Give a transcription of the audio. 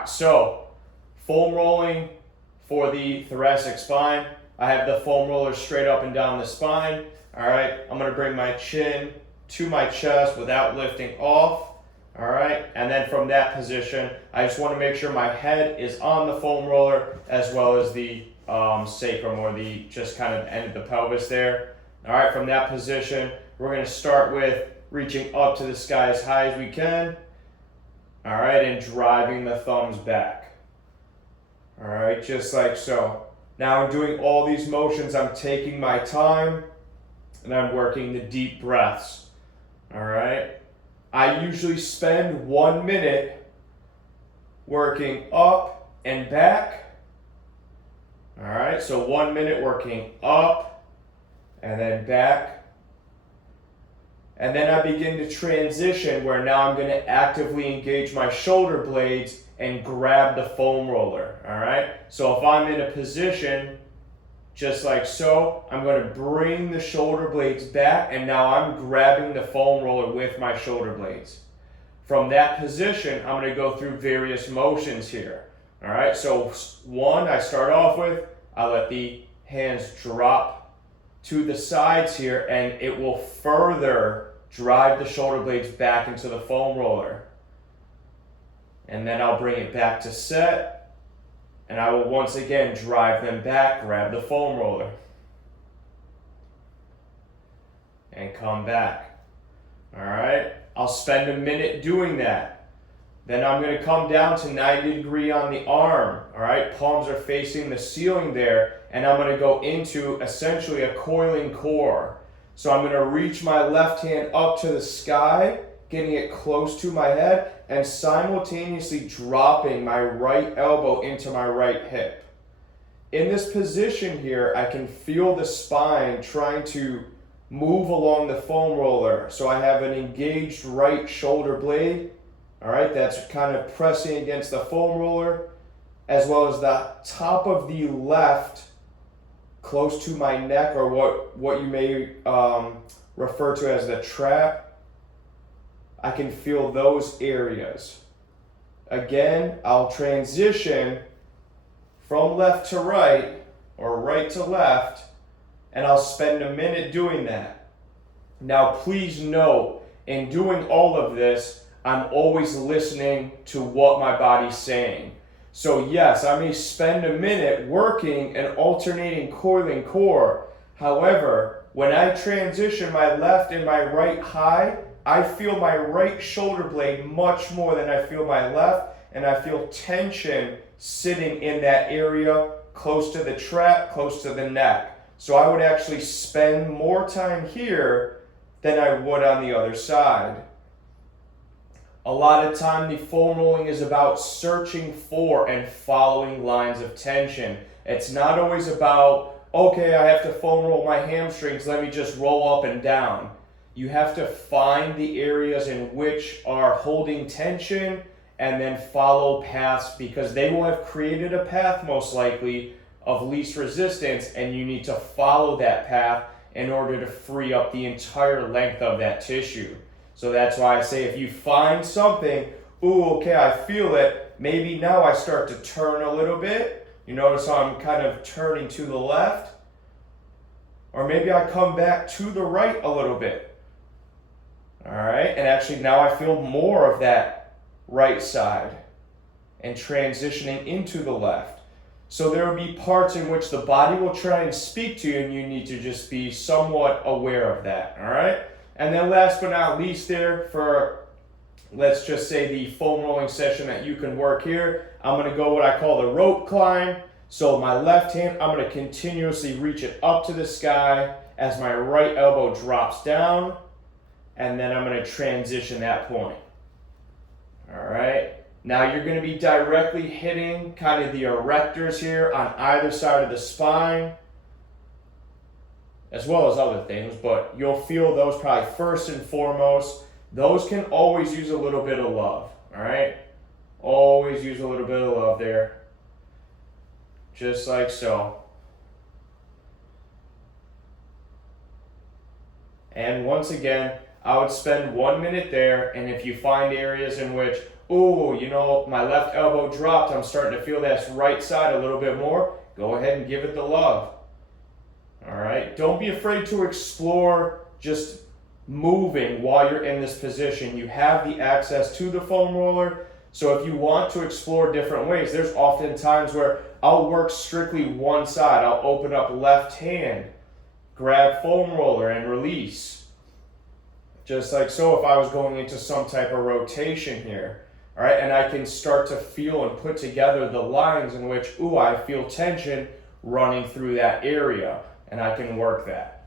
right, so foam rolling for the thoracic spine. I have the foam roller straight up and down the spine. All right, I'm gonna bring my chin to my chest without lifting off. All right, and then from that position, I just want to make sure my head is on the foam roller as well as the sacrum, or the just kind of end of the pelvis there. All right, from that position, we're going to start with reaching up to the sky as high as we can. All right, and driving the thumbs back. All right, just like so. Now I'm doing all these motions, I'm taking my time, and I'm working the deep breaths. All right. I usually spend 1 minute working up and back. All right, so 1 minute working up and then back. And then I begin to transition where now I'm going to actively engage my shoulder blades and grab the foam roller. All right, so if I'm in a position just like so, I'm going to bring the shoulder blades back, and now I'm grabbing the foam roller with my shoulder blades. From that position, I'm going to go through various motions here. All right, so one, I start off with, I let the hands drop to the sides here, and it will further drive the shoulder blades back into the foam roller. And then I'll bring it back to set. And I will once again drive them back, grab the foam roller, and come back. All right, I'll spend a minute doing that. Then I'm going to come down to 90 degree on the arm. All right, palms are facing the ceiling there, and I'm going to go into essentially a coiling core. So I'm going to reach my left hand up to the sky, getting it close to my head, and simultaneously dropping my right elbow into my right hip. In this position here, I can feel the spine trying to move along the foam roller. So I have an engaged right shoulder blade, all right, that's kind of pressing against the foam roller, as well as the top of the left close to my neck, or what you may refer to as the trap. I can feel those areas. Again, I'll transition from left to right, or right to left, and I'll spend a minute doing that. Now, please note, in doing all of this, I'm always listening to what my body's saying. So yes, I may spend a minute working an alternating coiling core. However, when I transition my left and my right high, I feel my right shoulder blade much more than I feel my left, and I feel tension sitting in that area close to the trap, close to the neck. So I would actually spend more time here than I would on the other side. A lot of time the foam rolling is about searching for and following lines of tension. It's not always about, okay, I have to foam roll my hamstrings, let me just roll up and down. You have to find the areas in which are holding tension and then follow paths, because they will have created a path most likely of least resistance, and you need to follow that path in order to free up the entire length of that tissue. So that's why I say if you find something, ooh, okay, I feel it, maybe now I start to turn a little bit. You notice how I'm kind of turning to the left? Or maybe I come back to the right a little bit. All right, and actually now I feel more of that right side and transitioning into the left. So there will be parts in which the body will try and speak to you, and you need to just be somewhat aware of that, all right? And then last but not least there, for let's just say the foam rolling session that you can work here, I'm going to go what I call the rope climb. So my left hand, I'm going to continuously reach it up to the sky as my right elbow drops down, and then I'm going to transition that point. All right. Now you're going to be directly hitting kind of the erectors here on either side of the spine, as well as other things, but you'll feel those probably first and foremost. Those can always use a little bit of love, all right? Always use a little bit of love there, just like so. And once again, I would spend 1 minute there, and if you find areas in which, oh, you know, my left elbow dropped, I'm starting to feel that right side a little bit more, go ahead and give it the love. All right, don't be afraid to explore just moving while you're in this position. You have the access to the foam roller, so if you want to explore different ways, there's often times where I'll work strictly one side. I'll open up left hand, grab foam roller and release. Just like so, if I was going into some type of rotation here, all right, and I can start to feel and put together the lines in which, ooh, I feel tension running through that area, and I can work that.